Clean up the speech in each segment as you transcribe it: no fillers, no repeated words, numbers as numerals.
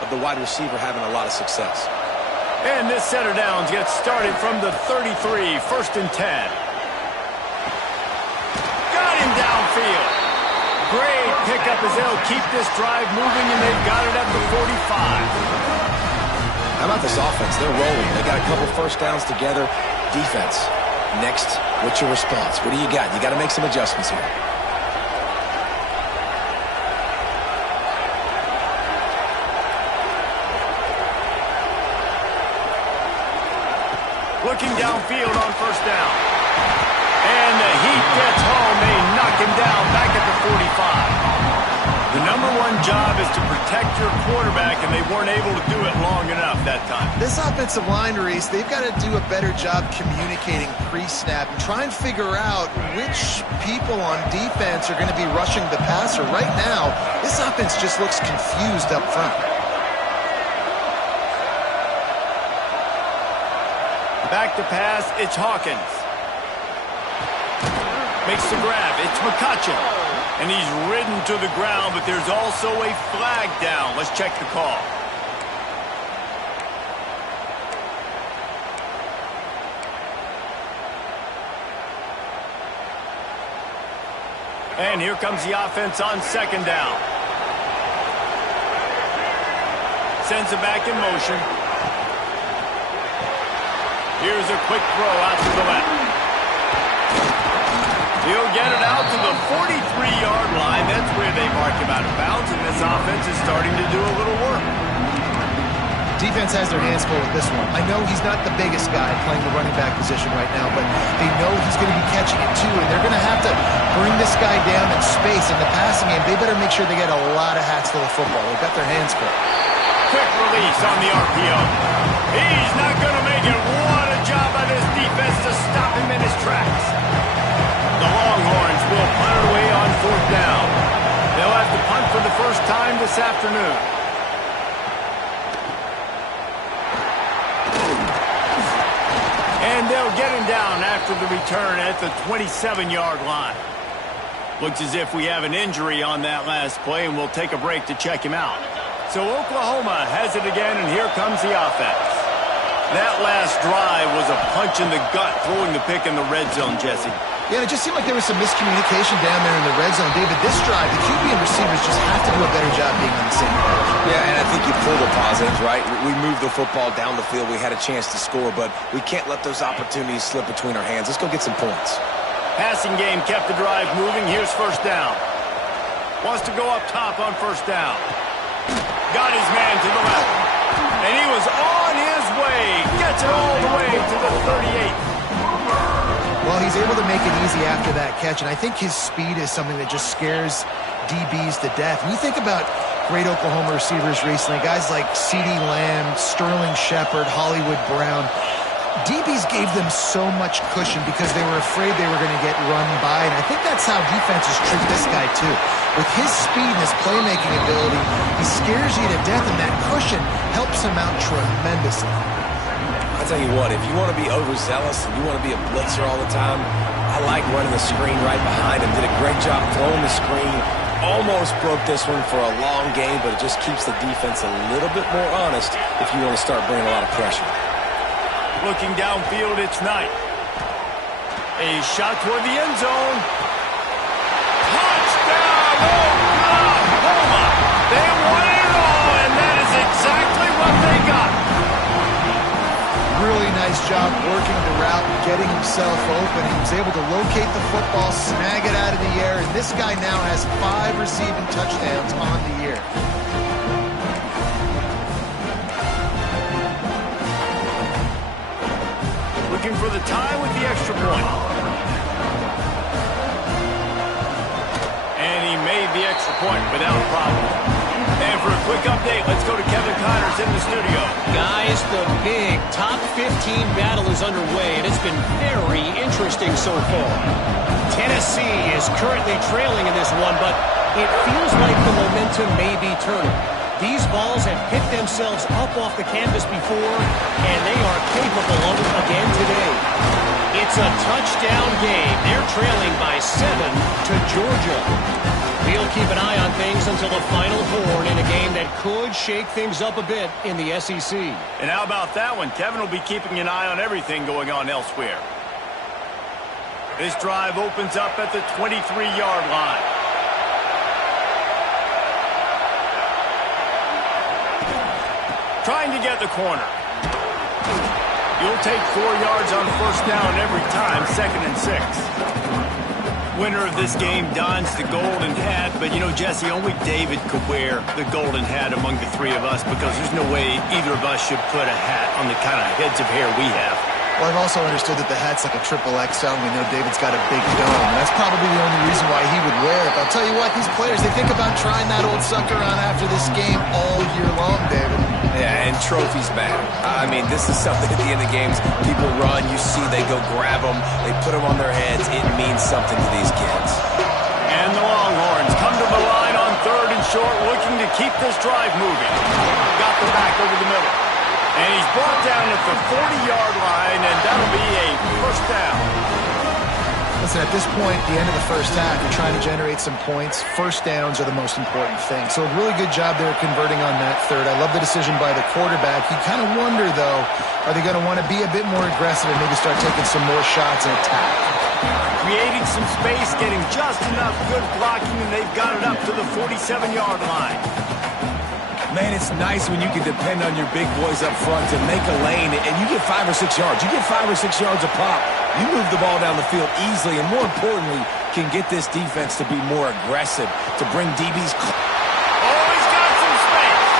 of the wide receiver having a lot of success. And this set of downs gets started from the 33, 1st and 10. Got him downfield. Great pickup as they'll keep this drive moving, and they've got it at the 45. How about this offense? They're rolling. They got a couple first downs together. Defense. Next, what's your response? What do you got? You got to make some adjustments here. Looking downfield on 1st down. And the heat gets home. They knock him down back at the 45. The #1 job is to protect your quarterback, and they weren't able to do it long enough that time. This offensive line, Reese, they've got to do a better job communicating pre-snap and try and figure out which people on defense are going to be rushing the passer. Right now, this offense just looks confused up front. Back to pass, it's Hawkins. Makes the grab, it's McCutcheon. And he's ridden to the ground, but there's also a flag down. Let's check the call. And here comes the offense on 2nd down. Sends it back in motion. Here's a quick throw out to the left. He'll get it out to the 43-yard line. That's where they mark him out of bounds, and this offense is starting to do a little work. Defense has their hands full with this one. I know he's not the biggest guy playing the running back position right now, but they know he's going to be catching it too, and they're going to have to bring this guy down in space. In the passing game, they better make sure they get a lot of hats to the football. They've got their hands full. Quick release on the RPO. He's not going to make it. What a job by this defense to stop him in his tracks. The Longhorns will punt it away on 4th down. They'll have to punt for the first time this afternoon. And they'll get him down after the return at the 27-yard line. Looks as if we have an injury on that last play, and we'll take a break to check him out. So Oklahoma has it again, and here comes the offense. That last drive was a punch in the gut, throwing the pick in the red zone, Jesse. Yeah, it just seemed like there was some miscommunication down there in the red zone. David, this drive, the QB and receivers just have to do a better job being on the same page. Yeah, and I think you pulled the positives, right? We moved the football down the field. We had a chance to score, but we can't let those opportunities slip between our hands. Let's go get some points. Passing game kept the drive moving. Here's 1st down. Wants to go up top on 1st down. Got his man to the left. And he was on his way. Gets it all the way to the 38. Well, he's able to make it easy after that catch, and I think his speed is something that just scares DBs to death. When you think about great Oklahoma receivers recently, guys like CeeDee Lamb, Sterling Shepard, Hollywood Brown, DBs gave them so much cushion because they were afraid they were going to get run by, and I think that's how defenses treat this guy too. With his speed and his playmaking ability, he scares you to death, and that cushion helps him out tremendously. I'll tell you what, if you want to be overzealous and you want to be a blitzer all the time, I like running the screen right behind him. Did a great job throwing the screen. Almost broke this one for a long game, but it just keeps the defense a little bit more honest if you want to start bringing a lot of pressure. Looking downfield, it's Knight. A shot toward the end zone. Touchdown, Oklahoma! They won it all, and that is exactly what they got. Really nice job working the route and getting himself open. He was able to locate the football, snag it out of the air, and this guy now has 5 receiving touchdowns on the year. Looking for the tie with the extra point. And he made the extra point without a problem. And for a quick update, let's go to Kevin Connors in the studio. Guys, the big top 15 battle is underway, and it's been very interesting so far. Tennessee is currently trailing in this one, but it feels like the momentum may be turning. These balls have picked themselves up off the canvas before, and they are capable of it again today. It's a touchdown game. They're trailing by 7 to Georgia. We'll keep an eye on things until the final horn in a game that could shake things up a bit in the SEC. And how about that one? Kevin will be keeping an eye on everything going on elsewhere. This drive opens up at the 23-yard line. Trying to get the corner. You'll take 4 yards on first down every time, 2nd and 6. Winner of this game dons the golden hat, but you know, Jesse, only David could wear the golden hat among the three of us because there's no way either of us should put a hat on the kind of heads of hair we have. Well, I've also understood that the hat's like a triple XL, and we know David's got a big dome. That's probably the only reason why he would wear it. But I'll tell you what, these players, they think about trying that old sucker on after this game all year long, David. Yeah, and trophies matter. I mean, this is something at the end of games. People run, you see they go grab them, they put them on their heads. It means something to these kids. And the Longhorns come to the line on 3rd and short, looking to keep this drive moving. Got the back over the middle. And he's brought down at the 40-yard line, and that'll be a first down. Listen, at this point, the end of the first half, you're trying to generate some points. First downs are the most important thing. So a really good job there converting on that third. I love the decision by the quarterback. You kind of wonder, though, are they going to want to be a bit more aggressive and maybe start taking some more shots and attack? Creating some space, getting just enough good blocking, and they've got it up to the 47-yard line. Man, it's nice when you can depend on your big boys up front to make a lane, and you get 5 or 6 yards. You get 5 or 6 yards a pop. You move the ball down the field easily, and more importantly, can get this defense to be more aggressive, to bring DBs. Oh, he's got some space.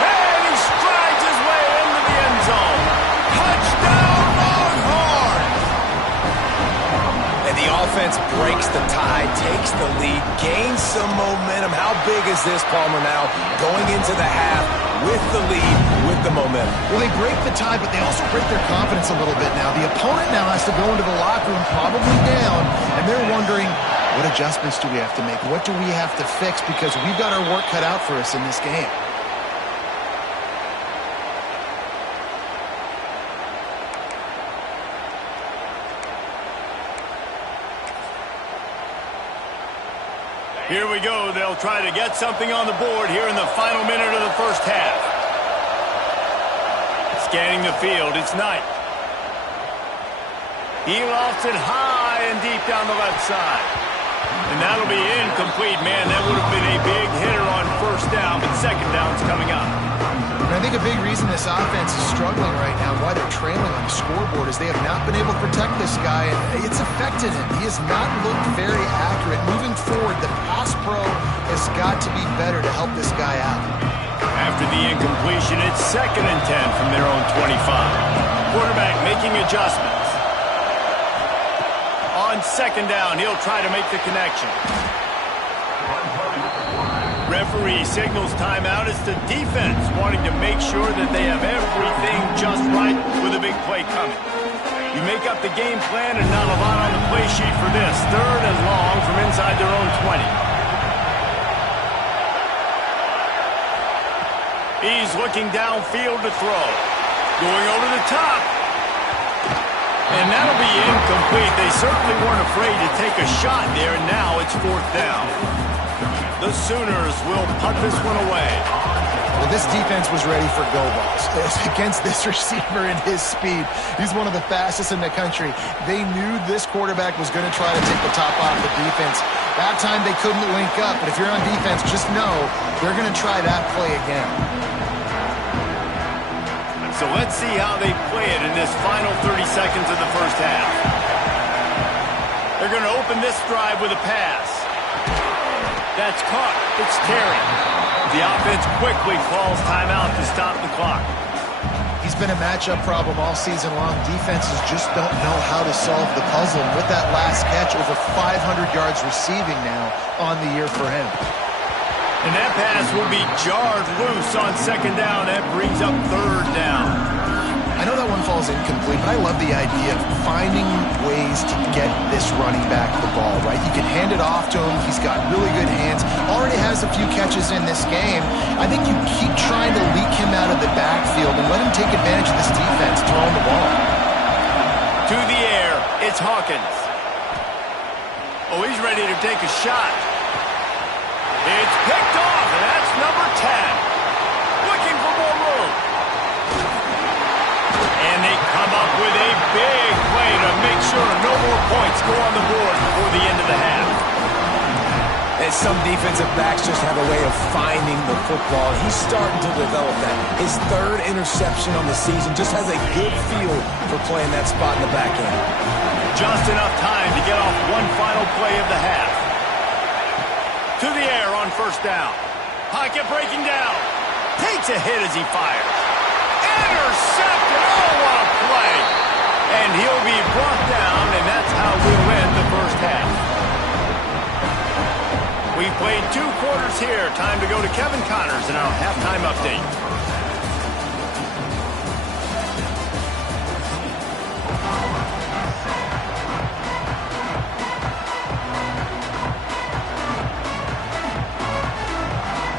And he strides his way into the end zone. Touchdown, Longhorns! And the offense breaks the tie, takes the lead, gains some momentum. How big is this, Palmer, now? Going into the half with the lead, with the momentum. Well, they break the tie, but they also break their confidence a little bit now. The opponent now has to go into the locker room probably down, and they're wondering, what adjustments do we have to make? What do we have to fix? Because we've got our work cut out for us in this game. Here we go. They'll try to get something on the board here in the final minute of the first half. Scanning the field, it's Knight. He lofts it high and deep down the left side. And that'll be incomplete, man. That would have been a big hitter on first down, but second down's coming up. And I think a big reason this offense is struggling right now, why they're trailing on the scoreboard, is they have not been able to protect this guy, and it's affected him. He has not looked very accurate. Moving forward, the pass pro has got to be better to help this guy out. After the incompletion, it's 2nd and 10 from their own 25. Quarterback making adjustments. On 2nd down, he'll try to make the connection. Referee signals timeout. It's the defense wanting to make sure that they have everything just right with a big play coming. You make up the game plan and not a lot on the play sheet for this. 3rd and long from inside their own 20. He's looking downfield to throw. Going over the top. And that'll be incomplete. They certainly weren't afraid to take a shot there, and now it's 4th down. The Sooners will punt this one away. Well, this defense was ready for go balls. Against this receiver and his speed, he's one of the fastest in the country. They knew this quarterback was going to try to take the top off the defense. That time they couldn't link up, but if you're on defense, just know they're going to try that play again. So let's see how they play it in this final 30 seconds of the first half. They're going to open this drive with a pass. That's caught. It's Terry. The offense quickly calls timeout to stop the clock. He's been a matchup problem all season long. Defenses just don't know how to solve the puzzle. And with that last catch, over 500 yards receiving now on the year for him. And that pass will be jarred loose on 2nd down. That brings up 3rd down. I know that one falls incomplete, but I love the idea of finding ways to get this running back the ball, right? You can hand it off to him. He's got really good hands. Already has a few catches in this game. I think you keep trying to leak him out of the backfield and let him take advantage of this defense throwing the ball. To the air, it's Hawkins. Oh, he's ready to take a shot. It's picked off, and that's number 10. Looking for more room. And they come up with a big play to make sure no more points go on the board before the end of the half. And some defensive backs just have a way of finding the football. He's starting to develop that. His third interception on the season just has a good feel for playing that spot in the back end. Just enough time to get off one final play of the half. To the air on first down. Pocket breaking down. Takes a hit as he fires. Intercepted. Oh, what a play. And he'll be brought down, and that's how we'll end the first half. We've played 2 quarters here. Time to go to Kevin Connors in our halftime update.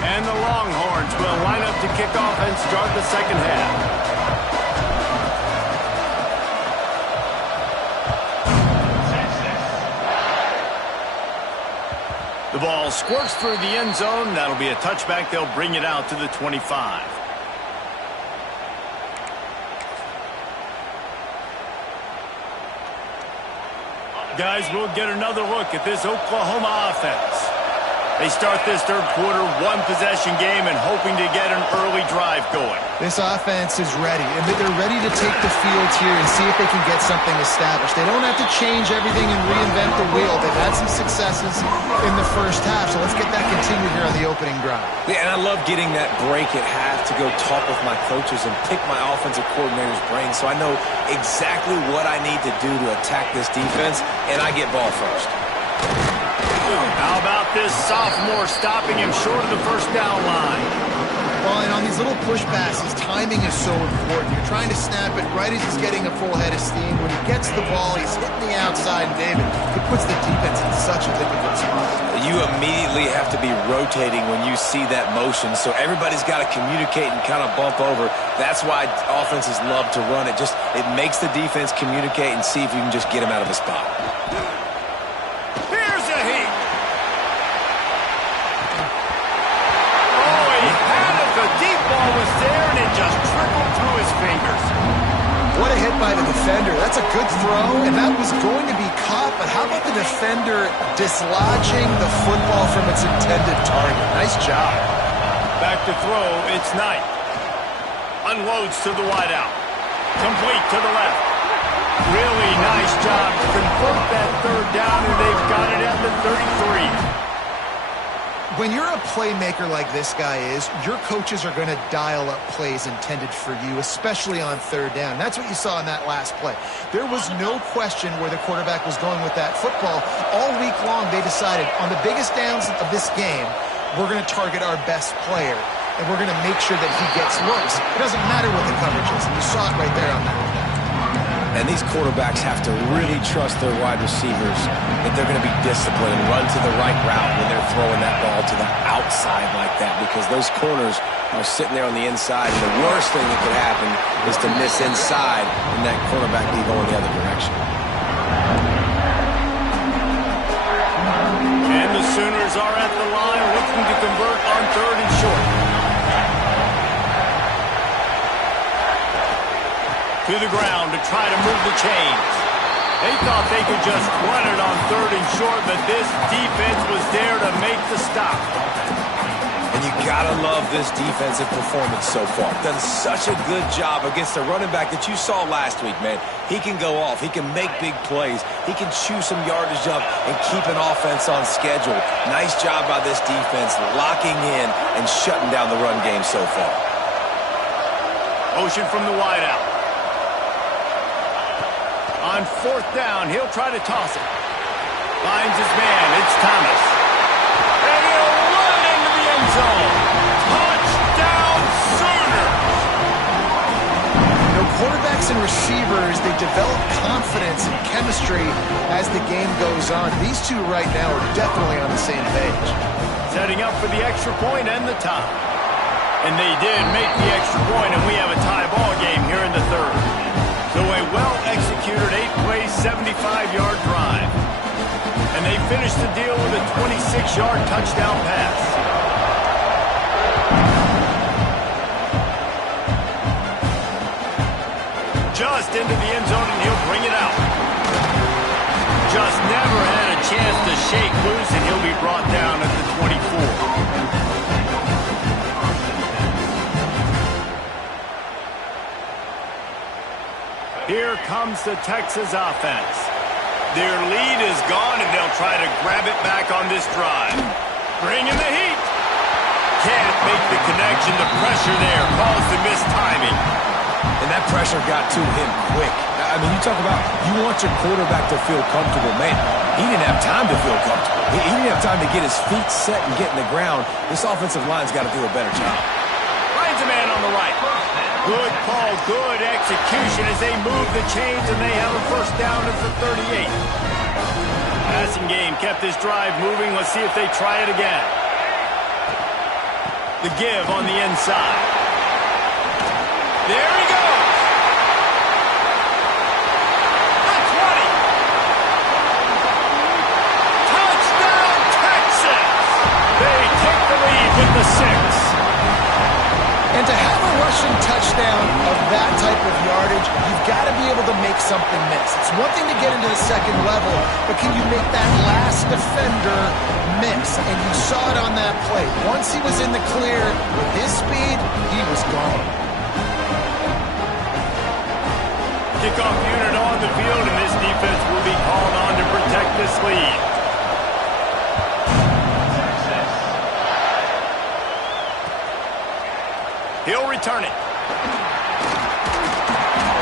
And the Longhorns will line up to kick off and start the second half. The ball squirts through the end zone. That'll be a touchback. They'll bring it out to the 25. Guys, we'll get another look at this Oklahoma offense. They start this third quarter, 1-possession game, and hoping to get an early drive going. This offense is ready. They're ready to take the field here and see if they can get something established. They don't have to change everything and reinvent the wheel. They've had some successes in the first half, so let's get that continued here on the opening drive. Yeah, and I love getting that break at half to go talk with my coaches and pick my offensive coordinator's brain so I know exactly what I need to do to attack this defense, and I get ball first. How about this sophomore stopping him short of the first down line? Well, and on these little push passes, timing is so important. You're trying to snap it right as he's getting a full head of steam. When he gets the ball, he's hitting the outside, and David, it puts the defense in such a difficult spot. You immediately have to be rotating when you see that motion, so everybody's got to communicate and kind of bump over. That's why offenses love to run it. It makes the defense communicate and see if you can just get him out of a spot. Here's a heat. Oh, he had it. The deep ball was there, and it just trickled through his fingers. What a hit by the defender. That's a good throw, and that was going to be caught, but how about the defender dislodging the football from its intended target? Nice job. Back to throw, it's Knight. Unloads to the wideout. Complete to the left. Really nice job to convert that third down, and they've got it at the 33. When you're a playmaker like this guy is, your coaches are going to dial up plays intended for you, especially on third down. That's what you saw in that last play. There was no question where the quarterback was going with that football. All week long, they decided on the biggest downs of this game, we're going to target our best player, and we're going to make sure that he gets looks. It doesn't matter what the coverage is, and you saw it right there on that. And these quarterbacks have to really trust their wide receivers that they're going to be disciplined and run to the right route when they're throwing that ball to the outside like that, because those corners are sitting there on the inside, and the worst thing that could happen is to miss inside and that cornerback be going the other direction. And the Sooners are at the line looking to convert on third and short. To the ground to try to move the chains. They thought they could just run it on third and short, but this defense was there to make the stop. And you gotta love this defensive performance so far. Done such a good job against the running back that you saw last week, man. He can go off. He can make big plays. He can chew some yardage up and keep an offense on schedule. Nice job by this defense locking in and shutting down the run game so far. Motion from the wideout. On fourth down, he'll try to toss it. Finds his man. It's Thomas. And he'll run into the end zone. Touchdown, Sooners! Quarterbacks and receivers, they develop confidence and chemistry as the game goes on. These two right now are definitely on the same page. Setting up for the extra point and the tie. And they did make the extra point, and we have a tie ball game here in the third. So a well-executed 8 play 75-yard drive. And they finished the deal with a 26-yard touchdown pass. Just into the end zone, and he'll bring it out. Just never had a chance to shake loose, and he'll be brought down at the 24. Here comes the Texas offense. Their lead is gone, and they'll try to grab it back on this drive. Bringing the heat. Can't make the connection. The pressure there caused the missed timing. And that pressure got to him quick. I mean, you talk about you want your quarterback to feel comfortable. Man, he didn't have time to feel comfortable. He didn't have time to get his feet set and get in the ground. This offensive line's got to do a better job. Finds a man on the right. Good call, good execution as they move the chains, and they have a first down at the 38. Passing game kept this drive moving. Let's see if they try it again. The give on the inside. There he goes. The 20. Touchdown, Texas. They take the lead with the 6. And to have a rushing touchdown of that type of yardage, you've got to be able to make something miss. It's one thing to get into the second level, but can you make that last defender miss? And you saw it on that play. Once he was in the clear with his speed, he was gone. Kickoff unit on the field, and this defense will be called on to protect this lead. He'll return it.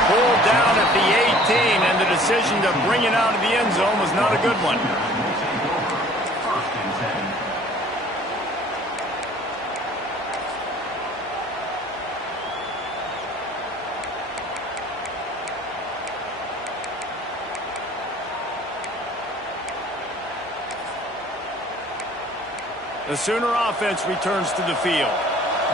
Pulled down at the 18, and the decision to bring it out of the end zone was not a good one. The Sooner offense returns to the field.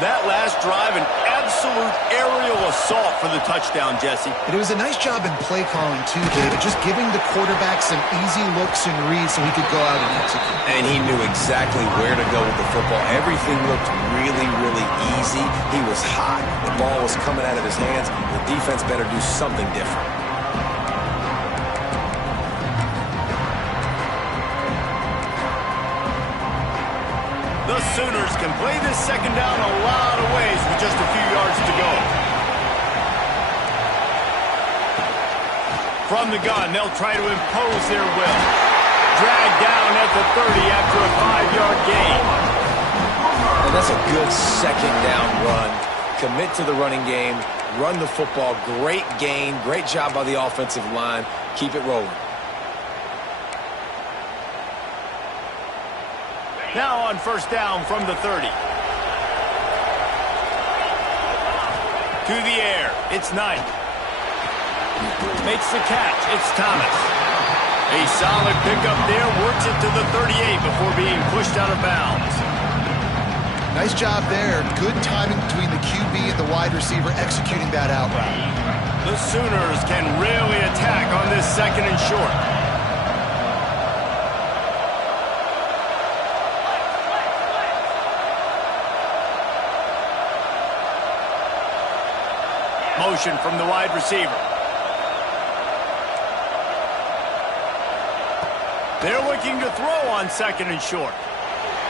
That last drive, an absolute aerial assault for the touchdown, Jesse. And it was a nice job in play calling, too, David, just giving the quarterback some easy looks and reads so he could go out and execute. And he knew exactly where to go with the football. Everything looked really, really easy. He was hot. The ball was coming out of his hands. The defense better do something different. The Sooners can play this second down a lot of ways with just a few yards to go. From the gun, they'll try to impose their will. Dragged down at the 30 after a 5-yard gain. And that's a good second down run. Commit to the running game, run the football. Great gain, great job by the offensive line. Keep it rolling. Now on first down from the 30. To the air, it's Knight. Makes the catch, it's Thomas. A solid pickup there, works it to the 38 before being pushed out of bounds. Nice job there. Good timing between the QB and the wide receiver executing that out route. The Sooners can really attack on this second and short. Motion from the wide receiver. They're looking to throw on second and short.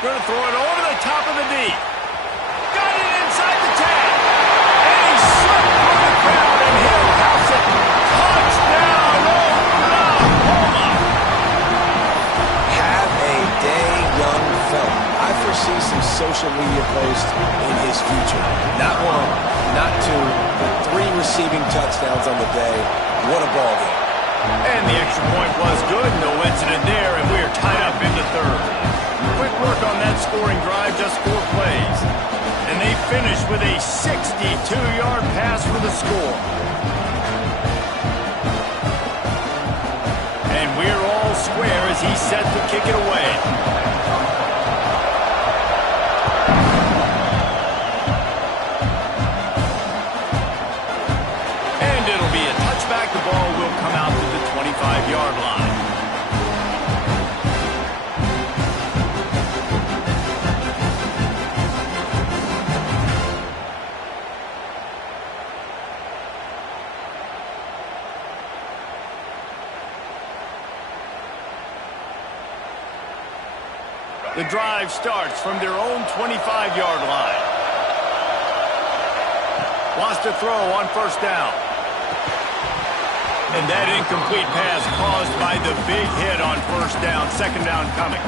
Going to throw it over the top of the D. Got it inside the 10. And he slipped through the crowd, and he'll house it. Touchdown, Oklahoma. Have a day, young fella. I foresee some social media posts in his future. Not one, not two, but 3 receiving touchdowns on the day. What a ball game. And the extra point was good. No incident there, and we are tied up in the third. Quick work on that scoring drive, just 4 plays. And they finish with a 62-yard pass for the score. And we're all square as he's set to kick it away. And it'll be a touchback. The ball will come out to the 25. The drive starts from their own 25-yard line. Wants to throw on first down. And that incomplete pass caused by the big hit on first down. Second down coming.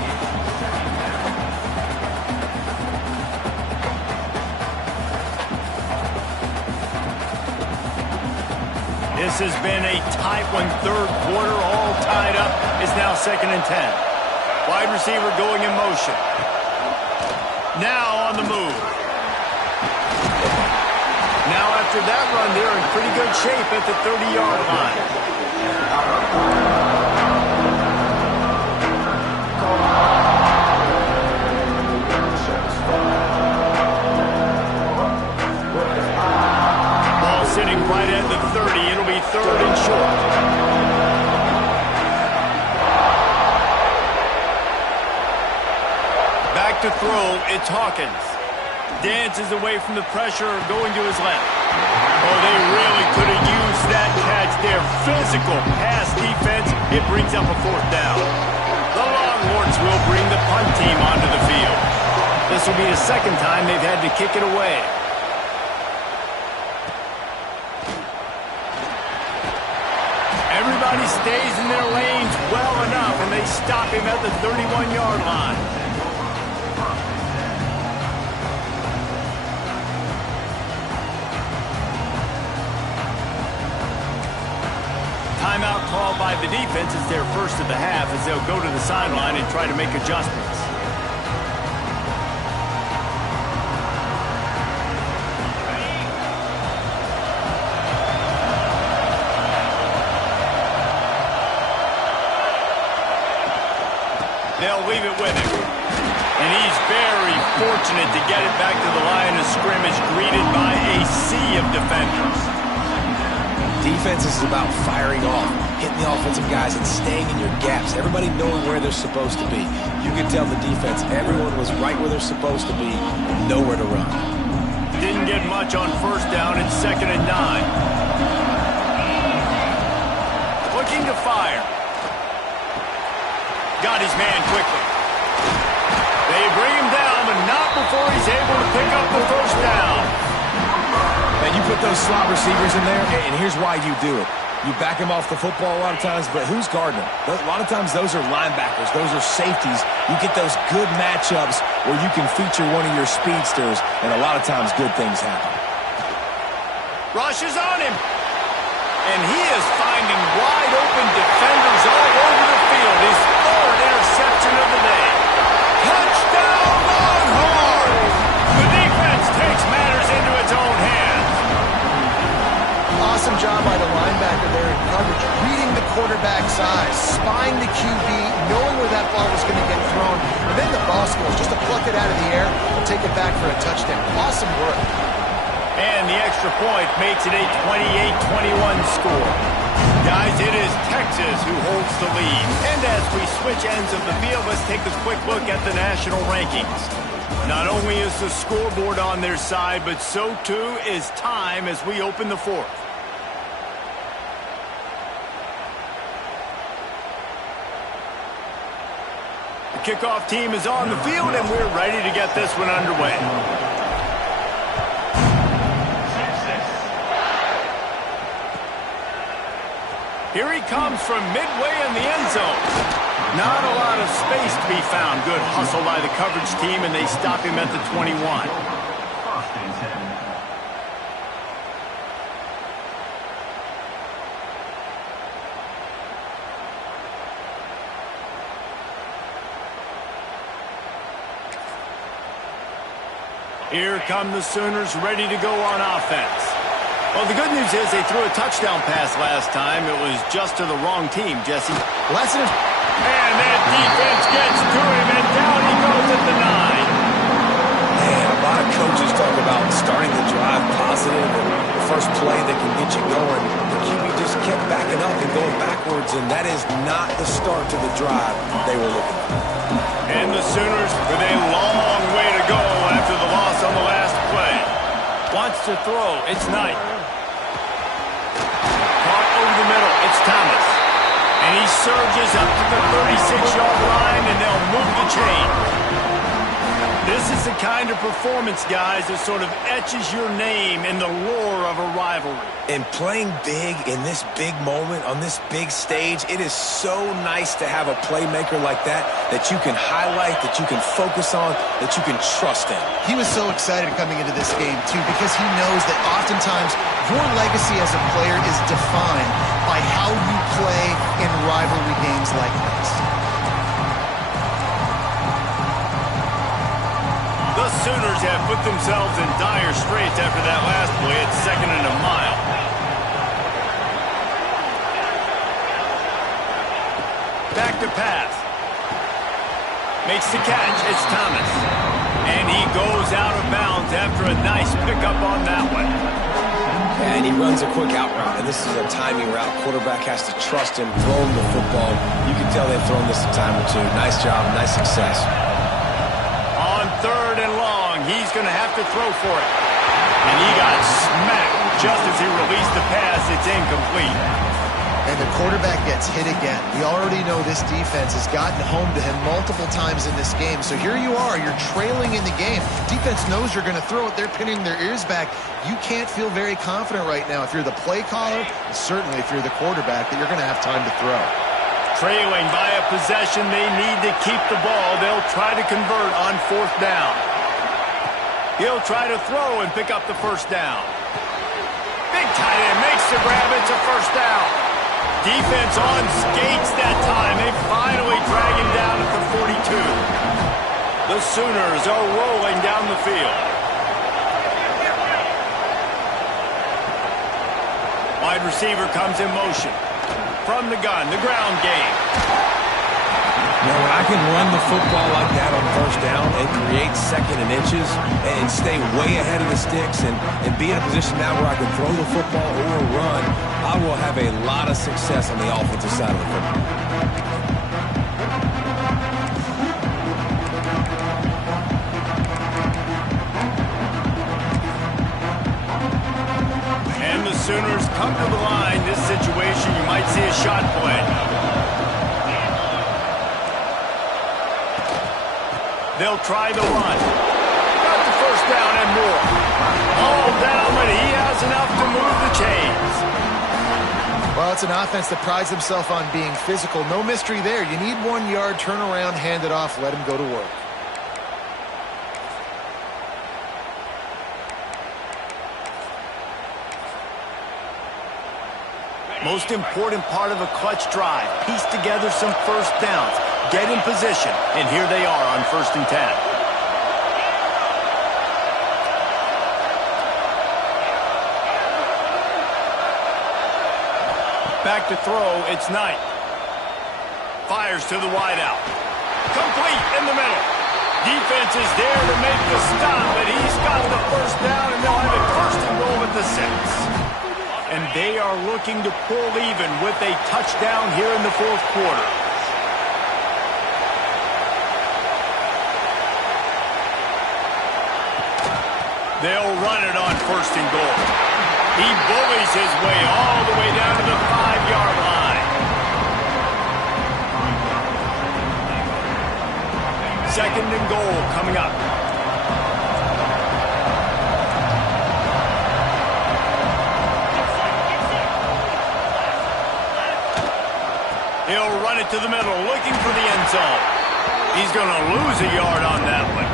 This has been a tight one. Third quarter, all tied up. It's now 2nd and 10. Wide receiver going in motion. Now on the move. Now after that run, they're in pretty good shape at the 30-yard line. Ball sitting right at the 30. It'll be 3rd and short. To throw, it's Hawkins. Dances away from the pressure, going to his left. Oh, they really could have used that catch there. Physical pass defense. It brings up a 4th down. The Longhorns will bring the punt team onto the field. This will be the 2nd time they've had to kick it away. Everybody stays in their lanes well enough, and they stop him at the 31-yard line. Timeout called by the defense. It's their first of the half as they'll go to the sideline and try to make adjustments. They'll leave it with him. And he's very fortunate to get it back to the line of scrimmage, greeted by a sea of defenders. Defense is about firing off, hitting the offensive guys, and staying in your gaps. Everybody knowing where they're supposed to be. You can tell the defense, everyone was right where they're supposed to be, nowhere to run. Didn't get much on first down. It's 2nd and 9. Looking to fire. Got his man quickly. They bring him down, but not before he's able to pick up the first down. And you put those slot receivers in there, and here's why you do it. You back him off the football a lot of times, but who's guarding him? A lot of times those are linebackers. Those are safeties. You get those good matchups where you can feature one of your speedsters, and a lot of times good things happen. Rush is on him. And he is finding wide open defenders all over the field. His 3rd interception of the day. Touchdown, Longhorns! The defense takes matters into its own hands. Awesome job by the linebacker there in coverage, reading the quarterback's eyes, spying the QB, knowing where that ball was going to get thrown, and then the ball skills, just to pluck it out of the air and take it back for a touchdown. Awesome work. And the extra point makes it a 28-21 score. Guys, it is Texas who holds the lead. And as we switch ends of the field, let's take a quick look at the national rankings. Not only is the scoreboard on their side, but so too is time as we open the 4th. The kickoff team is on the field, and we're ready to get this one underway. Here he comes from midway in the end zone. Not a lot of space to be found. Good hustle by the coverage team, and they stop him at the 21. Here come the Sooners ready to go on offense. Well, the good news is they threw a touchdown pass last time. It was just to the wrong team, Jesse. Lesson. And that defense gets to him, and down he goes at the 9. Man, a lot of coaches talk about starting the drive positive and the first play that can get you going. The QB just kept backing up and going backwards, and that is not the start to the drive they were looking for. And the Sooners with a long way to go after the loss on the last play. Wants to throw. It's Knight. Caught over the middle. It's Thomas. And he surges up to the 36-yard line, and they'll move the chain. This is the kind of performance, guys, that sort of etches your name in the lore of a rivalry. And playing big in this big moment, on this big stage, it is so nice to have a playmaker like that you can highlight, that you can focus on, that you can trust in. He was so excited coming into this game, too, because he knows that oftentimes your legacy as a player is defined by how you play in rivalry games like this. The Sooners have put themselves in dire straits after that last play at 2nd and a mile. Back to pass. Makes the catch. It's Thomas. And he goes out of bounds after a nice pickup on that one. And he runs a quick out route, and this is a timing route. Quarterback has to trust him, throw him the football. You can tell they've thrown this a time or two. Nice job, nice success. On 3rd and long, he's going to have to throw for it. And he got smacked just as he released the pass. It's incomplete. And the quarterback gets hit again. We already know this defense has gotten home to him multiple times in this game. So here you are, you're trailing in the game. Defense knows you're going to throw it. They're pinning their ears back. You can't feel very confident right now if you're the play caller, and certainly if you're the quarterback, that you're going to have time to throw. Trailing by a possession, they need to keep the ball. They'll try to convert on 4th down. He'll try to throw and pick up the 1st down. Big tight end makes the grab. It's a 1st down. Defense on skates that time. They finally drag him down at the 42. The Sooners are rolling down the field. Wide receiver comes in motion. From the gun, the ground game. Now, when I can run the football like that on 1st down and create 2nd and inches and stay way ahead of the sticks and be in a position now where I can throw the football or run, I will have a lot of success on the offensive side of the football. And the Sooners come to the line. This situation, you might see a shot play. They'll try the run. Got the 1st down and more. All down, but he has enough to move the chains. Well, it's an offense that prides themselves on being physical. No mystery there. You need 1 yard, turn around, hand it off, let him go to work. Most important part of a clutch drive. Piece together some 1st downs. Get in position. And here they are on 1st and 10. Back to throw. It's Knight. Fires to the wideout. Complete in the middle. Defense is there to make the stop, but he's got the 1st down, and they'll have it 1st and goal at the 6. And they are looking to pull even with a touchdown here in the 4th quarter. They'll run it on 1st and goal. He bullies his way all the way down to the 5-yard line. 2nd and goal coming up. He'll run it to the middle, looking for the end zone. He's going to lose a yard on that one.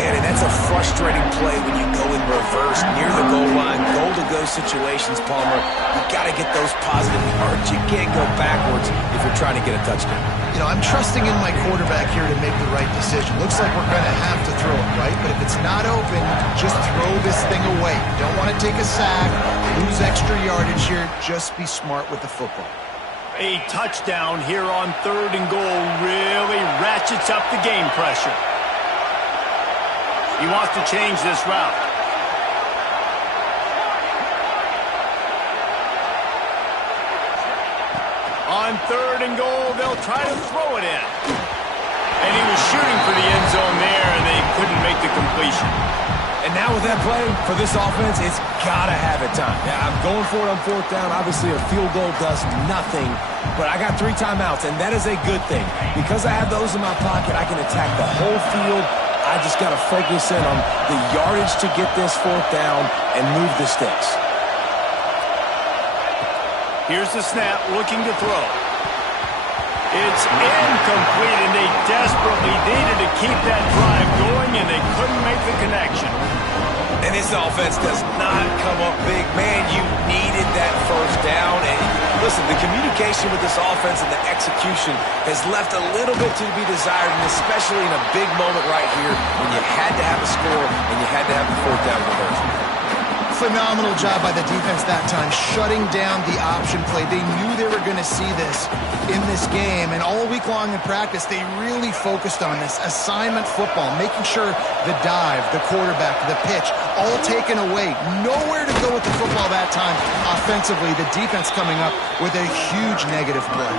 Man, and that's a frustrating play when you go in reverse near the goal line, goal-to-go situations, Palmer. You've got to get those positive yards. You can't go backwards if you're trying to get a touchdown. You know, I'm trusting in my quarterback here to make the right decision. Looks like we're going to have to throw it, right? But if it's not open, just throw this thing away. You don't want to take a sack, lose extra yardage here. Just be smart with the football. A touchdown here on 3rd and goal really ratchets up the game pressure. He wants to change this route. On 3rd and goal, they'll try to throw it in. And he was shooting for the end zone there, and they couldn't make the completion. And now with that play, for this offense, it's got to have it time. Yeah, I'm going for it on 4th down. Obviously, a field goal does nothing but I got 3 timeouts, and that is a good thing. Because I have those in my pocket, I can attack the whole field. I just got to focus in on the yardage to get this 4th down and move the sticks. Here's the snap, looking to throw. It's incomplete, and they desperately needed to keep that drive going, and they couldn't make the connection. And this offense does not come up big. Man, you needed that 1st down. And listen, the communication with this offense and the execution has left a little bit to be desired, and especially in a big moment right here when you had to have a score and you had to have the 4th down conversion. Phenomenal job by the defense that time, shutting down the option play. They knew they were going to see this in this game, and all week long in practice, they really focused on this assignment football, making sure the dive, the quarterback, the pitch, all taken away. Nowhere to go with the football that time offensively. The defense coming up with a huge negative play.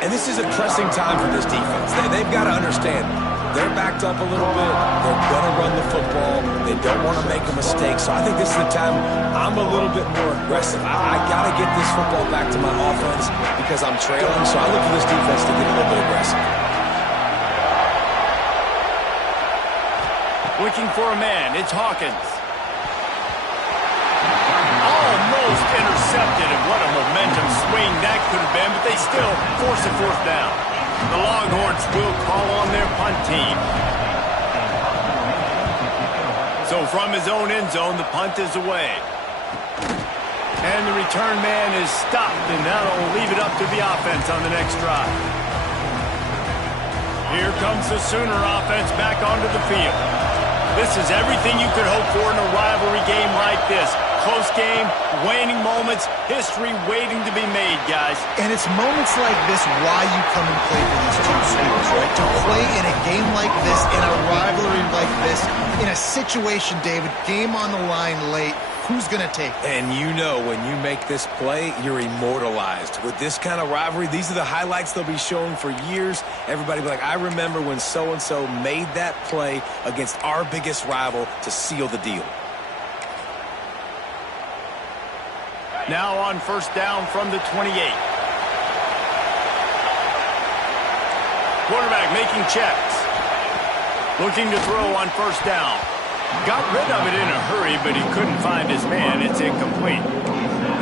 And this is a pressing time for this defense. They've got to understand, they're backed up a little bit. They're going to run the football. They don't want to make a mistake. So I think this is the time I'm a little bit more aggressive. I got to get this football back to my offense because I'm trailing. So I look for this defense to get a little bit aggressive. Looking for a man. It's Hawkins. Almost intercepted, and what a momentum swing that could have been, but they still force a 4th down. The Longhorns will call on their punt team. So from his own end zone, the punt is away. And the return man is stopped, and that'll leave it up to the offense on the next drive. Here comes the Sooner offense back onto the field. This is everything you could hope for in a rivalry game like this. Close game, waning moments, history waiting to be made, guys. And it's moments like this why you come and play for these two schools, right? To play in a game like this, in a rivalry like this, in a situation, David, game on the line late, who's going to take it? And you know when you make this play, you're immortalized. With this kind of rivalry, these are the highlights they'll be showing for years. Everybody will be like, I remember when so-and-so made that play against our biggest rival to seal the deal. Now on 1st down from the 28. Quarterback making checks. Looking to throw on 1st down. Got rid of it in a hurry, but he couldn't find his man. It's incomplete.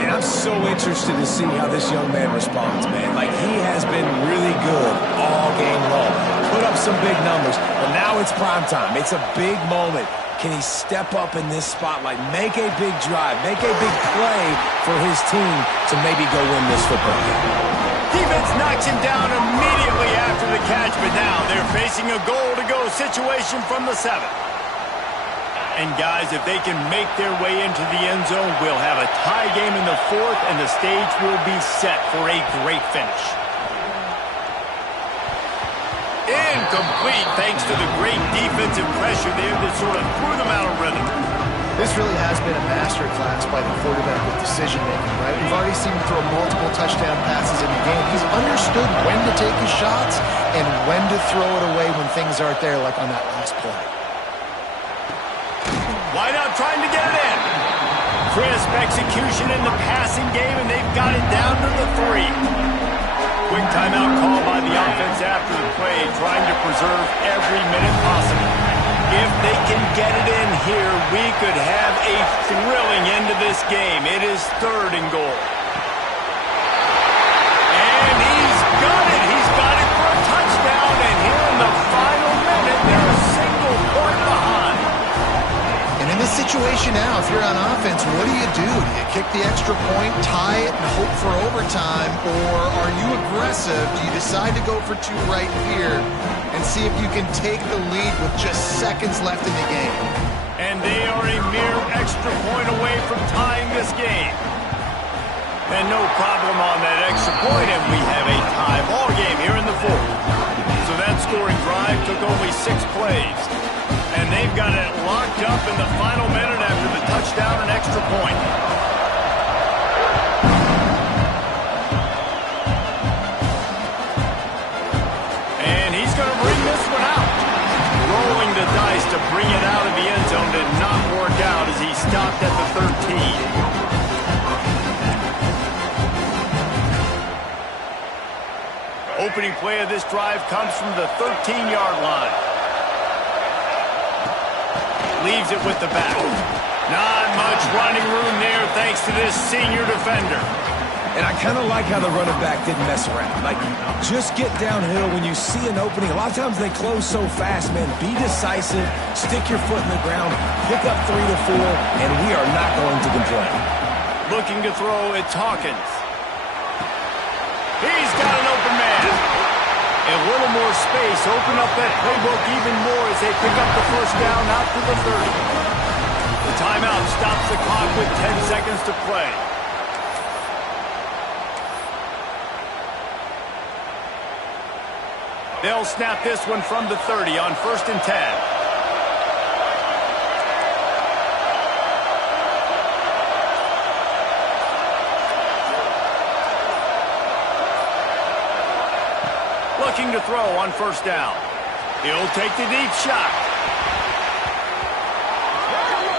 And I'm so interested to see how this young man responds, man. Like, he has been really good all game long. Put up some big numbers, but now it's prime time. It's a big moment. Can he step up in this spotlight, make a big drive, make a big play for his team to maybe go win this football game? Defense knocks him down immediately after the catch, but now they're facing a goal-to-go situation from the 7. And guys, if they can make their way into the end zone, we'll have a tie game in the 4th, and the stage will be set for a great finish. Incomplete, thanks to the great defensive pressure there that sort of threw them out of rhythm. This really has been a masterclass by the quarterback with decision-making, right? We've already seen him throw multiple touchdown passes in the game. He's understood when to take his shots and when to throw it away when things aren't there, like on that last play. Wide out trying to get it in. Crisp execution in the passing game, and they've got it down to the 3. Quick timeout call by the offense after the play, trying to preserve every minute possible. If they can get it in here, we could have a thrilling end to this game. It is 3rd and goal. And he's got it. He's got it for a touchdown, and here in the final minute, they're a single point behind. And in this situation now, if you're on offense, what do? Do you kick the extra point, tie it, and hope for overtime, or are you aggressive? Do you decide to go for 2 right here and see if you can take the lead with just seconds left in the game? And they are a mere extra point away from tying this game. And no problem on that extra point, and we have a tie ball game here in the 4th. So that scoring drive took only 6 plays. And they've got it locked up in the final minute after the touchdown and extra point. And he's going to bring this one out. Rolling the dice to bring it out of the end zone did not work out as he stopped at the 13. opening play of this drive comes from the 13-yard line. Leaves it with the back. Not much running room there thanks to this senior defender. And I kind of like how the running back didn't mess around. Like, just get downhill when you see an opening. A lot of times they close so fast, man. Be decisive, stick your foot in the ground, pick up 3 to 4, and we are not going to complain. Looking to throw, it's Hawkins. He's got an open man. A little more space. Open up that playbook even more as they pick up the first down out to the 30. The timeout stops the clock with 10 seconds to play. They'll snap this one from the 30 on 1st and 10. Looking to throw on 1st down. He'll take the deep shot.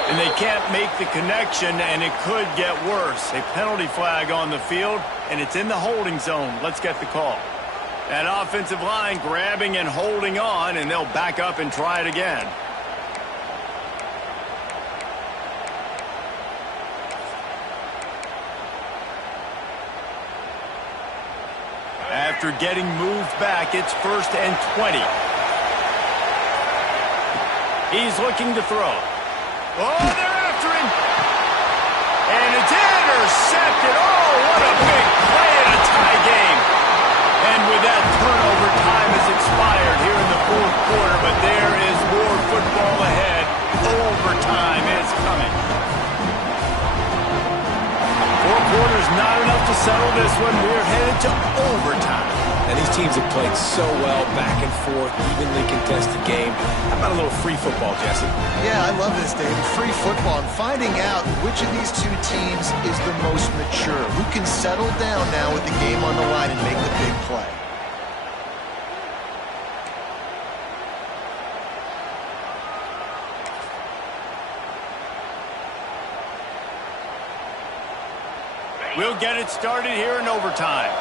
And they can't make the connection, and it could get worse. A penalty flag on the field, and it's in the holding zone. Let's get the call. That offensive line grabbing and holding on, and they'll back up and try it again. After getting moved back, it's 1st and 20. He's looking to throw. Oh, they're after him. And it's intercepted. Oh, what a big play in a tie game. And with that, turnover time has expired here in the 4th quarter, but there is more football ahead. Overtime is coming. 4 quarters not enough to settle this one. We're headed to overtime. And these teams have played so well, back and forth, evenly contested game. How about a little free football, Jesse? Yeah, I love this, David. Free football and finding out which of these two teams is the most mature. Who can settle down now with the game on the line and make the big play. We'll get it started here in overtime.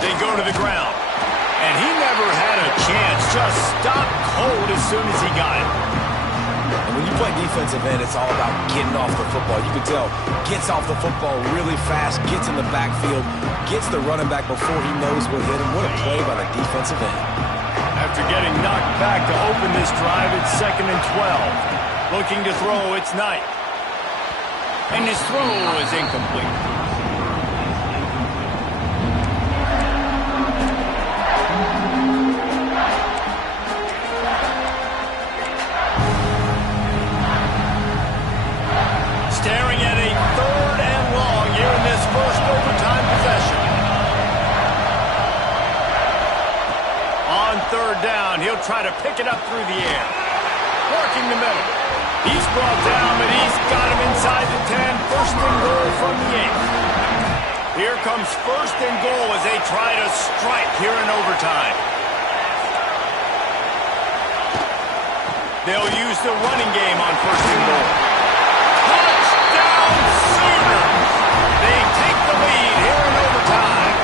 They go to the ground. And he never had a chance. Just stopped cold as soon as he got it. And when you play defensive end, it's all about getting off the football. You can tell, gets off the football really fast, gets in the backfield, gets the running back before he knows what hit him. What a play by the defensive end. After getting knocked back to open this drive, it's 2nd and 12. Looking to throw, it's Knight. And his throw is incomplete. Staring at a 3rd and long here in this first overtime possession. On 3rd down, he'll try to pick it up through the air. Working the middle. He's brought down, but he's got him inside the 10. 1st and goal from the 8. Here comes 1st and goal as they try to strike here in overtime. They'll use the running game on 1st and goal. Touchdown Sooners! They take the lead here in overtime.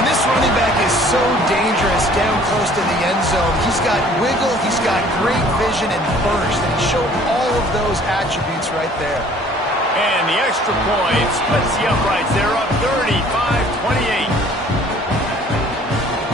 And this running back is so dangerous down close to the end zone. He's got wiggle, he's got great vision and burst, and he showed all of those attributes right there. And the extra point splits the uprights. They're up 35-28.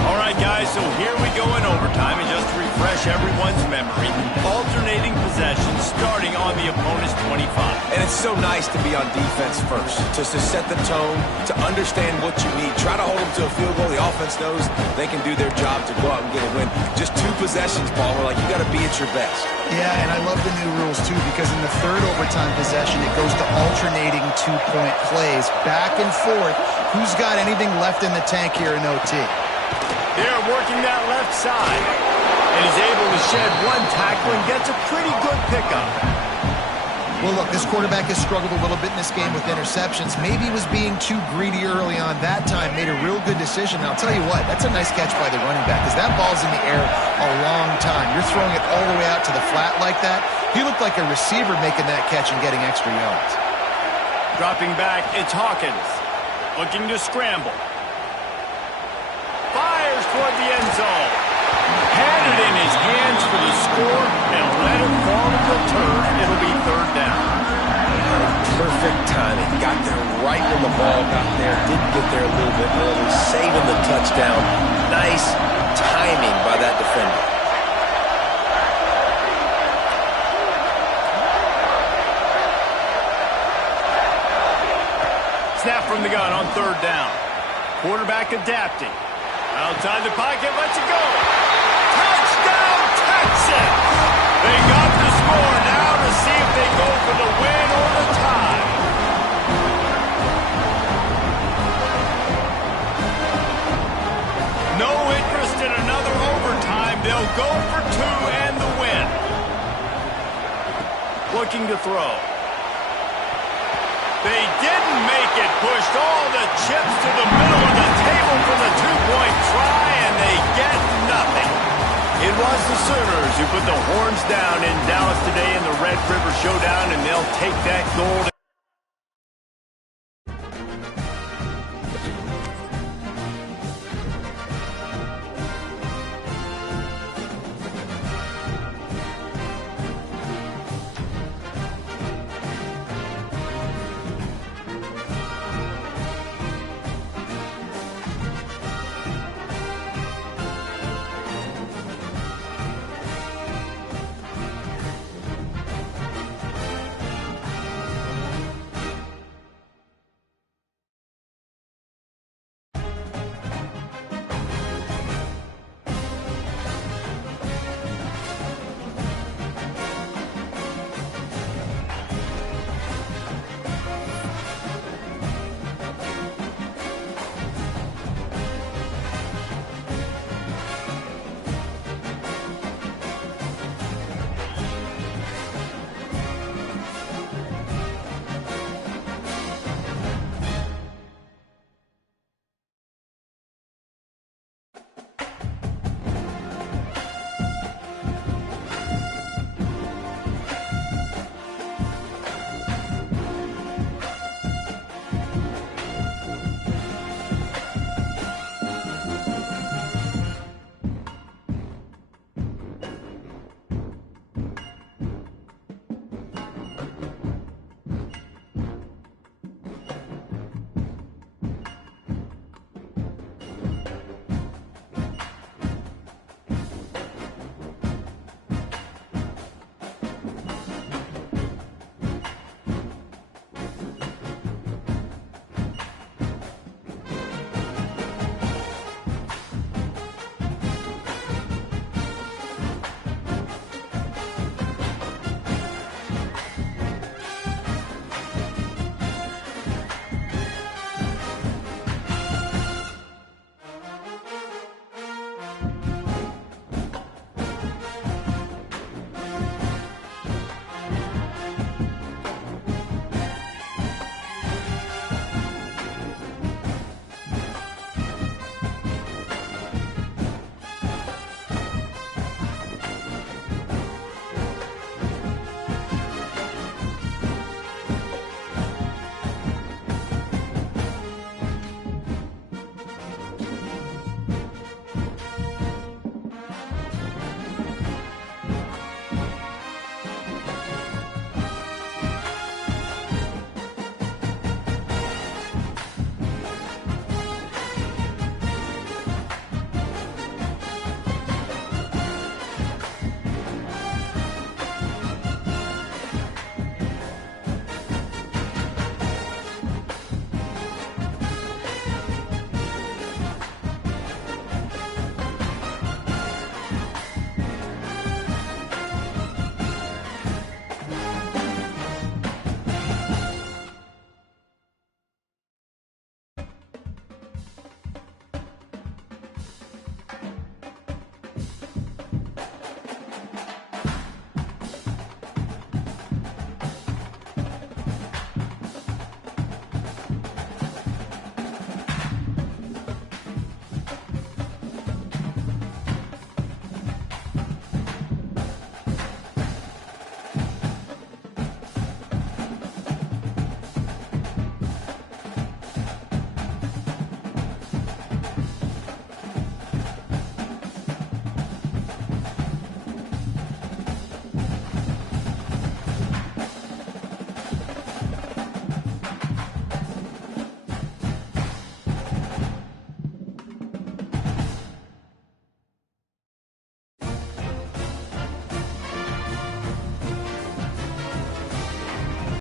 All right, guys, so here we go in overtime. And just to refresh everyone's memory, alternating possessions starting on the opponent's 25. And it's so nice to be on defense first, just to set the tone, to understand what you need. Try to hold them to a field goal. The offense knows they can do their job to go out and get a win. Just 2 possessions, Paul. We're like, you got to be at your best. Yeah, and I love the new rules, too, because in the 3rd overtime possession, it goes to alternating 2-point plays, back and forth. Who's got anything left in the tank here in OT? They're working that left side. And he's able to shed 1 tackle and gets a pretty good pickup. Well, look, this quarterback has struggled a little bit in this game with interceptions. Maybe he was being too greedy early on that time, made a real good decision. And I'll tell you what, that's a nice catch by the running back because that ball's in the air a long time. You're throwing it all the way out to the flat like that. He looked like a receiver making that catch and getting extra yards. Dropping back, it's Hawkins. Looking to scramble. Fires toward the end zone. Had it in his hands for the score and let it fall to the turf. It'll be third down. Perfect timing. Got there right when the ball got there. Didn't get there a little bit early. Saving the touchdown. Nice timing by that defender. Snap from the gun on third down. Quarterback adapting. Outside the pocket, lets it go. Touchdown, Texans! They got the score now to see if they go for the win or the tie. No interest in another overtime. They'll go for two and the win. Looking to throw. They didn't make it. Pushed all the chips to the middle of the table for the two-point try, and they get nothing. It was the Sooners who put the horns down in Dallas today in the Red River Showdown, and they'll take that gold